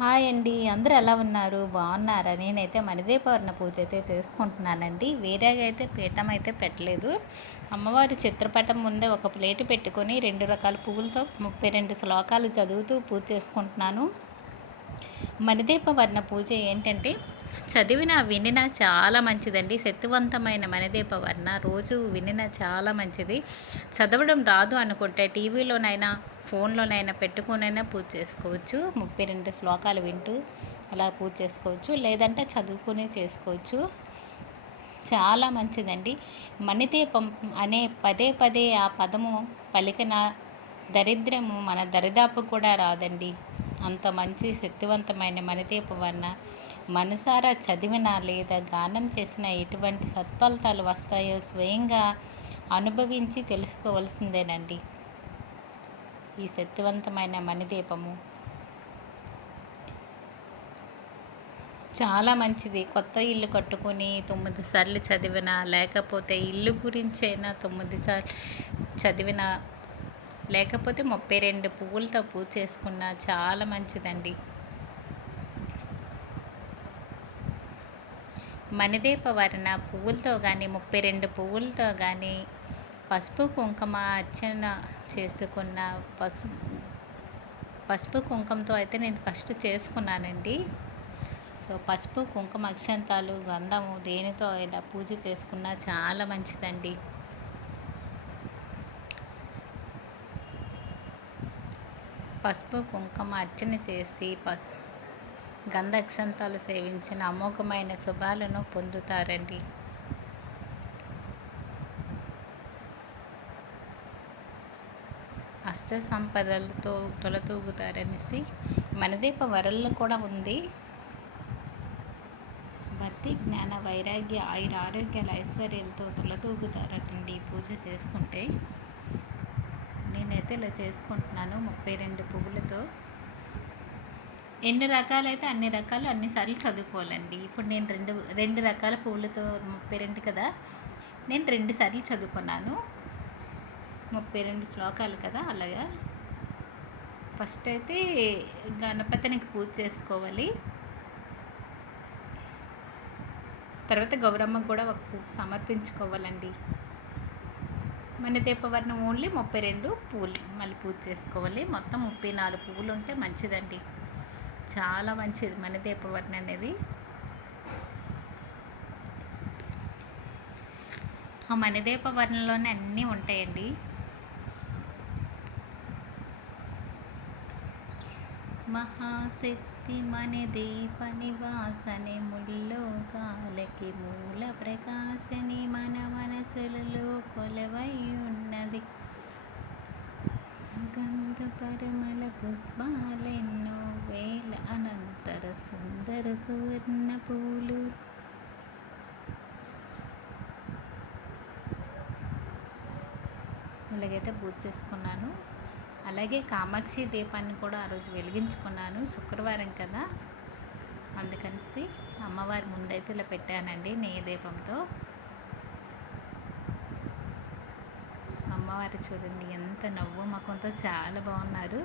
Hi అండి. అందరూ ఎలా ఉన్నారు? బాగున్నారా? నేనైతే మణిదీపవర్ణ పూజ అయితే చేసుకుంటున్నానండి. వేరేగా అయితే పీఠం అయితే పెట్టలేదు. అమ్మవారి చిత్రపటం ముందే ఒక ప్లేటు పెట్టుకొని రెండు రకాల పువ్వులతో ముప్పై రెండు శ్లోకాలు చదువుతూ పూజ చేసుకుంటున్నాను. మణిదీపవర్ణ పూజ ఏంటంటే చదివిన వినిన చాలా మంచిదండి. శక్తివంతమైన మణిదీపవర్ణ రోజు వినిన చాలా మంచిది. చదవడం రాదు అనుకుంటే టీవీలోనైనా ఫోన్లోనైనా పెట్టుకునైనా పూజ చేసుకోవచ్చు. ముప్పై రెండు శ్లోకాలు వింటూ అలా పూజ చేసుకోవచ్చు. లేదంటే చదువుకుని చేసుకోవచ్చు. చాలా మంచిదండి. మణిదీపం అనే పదే పదే ఆ పదము పలికిన దరిద్రము మన దరిదాపు కూడా రాదండి. అంత మంచి శక్తివంతమైన మణిదీప వలన మనసారా చదివిన లేదా గానం చేసిన ఎటువంటి సత్ఫలితాలు వస్తాయో స్వయంగా అనుభవించి తెలుసుకోవాల్సిందేనండి. ఈ శక్తివంతమైన మణిదీపము. చాలా మంచిది. కొత్త ఇల్లు కట్టుకొని తొమ్మిది సార్లు చదివిన లేకపోతే ఇల్లు గురించైనా తొమ్మిది సార్లు చదివిన లేకపోతే ముప్పై రెండు పువ్వులతో పూజ చేసుకున్న చాలా మంచిదండి. మణిదీప వర్ణ పువ్వులతో కానీ ముప్పై రెండు పువ్వులతో కానీ పసుపు కుంకుమ అర్చన చేసుకున్న పసుపు పసుపు కుంకుమతో అయితే నేను ఫస్ట్ చేసుకున్నానండి. సో పసుపు కుంకుమ అక్షంతాలు గంధము దేనితో ఇలా పూజ చేసుకున్నా చాలా మంచిదండి. పసుపు కుంకుమ అర్చన చేసి ప గంధ అక్షంతాలు సేవించిన అమోఘమైన శుభాలను పొందుతారండి. అష్ట సంపదలతో తొలతూగుతారనేసి మనదీప వరల్లో కూడా ఉంది. భక్తి జ్ఞాన వైరాగ్య ఆయుర ఆరోగ్యాల ఐశ్వర్యాలతో తొలతూగుతారటండి పూజ చేసుకుంటే. నేనైతే ఇలా చేసుకుంటున్నాను ముప్పై రెండు పువ్వులతో. ఎన్ని రకాలైతే అన్ని రకాలు అన్నిసార్లు చదువుకోవాలండి. ఇప్పుడు నేను రెండు రెండు రకాల పువ్వులతో ముప్పై రెండు కదా. నేను రెండు సార్లు చదువుకున్నాను. ముప్పై రెండు శ్లోకాలు కదా అలాగా? ఫస్ట్ అయితే గణపతినికి పూజ చేసుకోవాలి. తర్వాత గౌరమ్మకు కూడా ఒక పువ్వు సమర్పించుకోవాలండి. మన దీపవర్ణం ఓన్లీ ముప్పై రెండు పువ్వులు మళ్ళీ పూజ చేసుకోవాలి. మొత్తం ముప్పై నాలుగు పువ్వులు ఉంటే మంచిదండి. చాలా మంచిది మన దీపవర్ణ అనేది. ఆ మణిదీప వర్ణంలోనే అన్నీ ఉంటాయండి. మహాశక్తి దీప నివాసని ముల్లోకాలకి మూల ప్రకాశని మన మనసులలో కొలవై ఉన్నది సుగంధ పరమల పుష్పాలెన్నో వేల అనంతర సుందర సువర్ణ పూలు. ఇలాగైతే పూజ చేసుకున్నాను. అలాగే కామాక్షి దీపాన్ని కూడా ఆ రోజు వెలిగించుకున్నాను శుక్రవారం కదా. అందుకనిసి అమ్మవారి ముందైతే ఇలా పెట్టానండి నెయ్యి దీపంతో. అమ్మవారు చూడండి ఎంత నవ్వు ముఖంతో చాలా బాగున్నారు.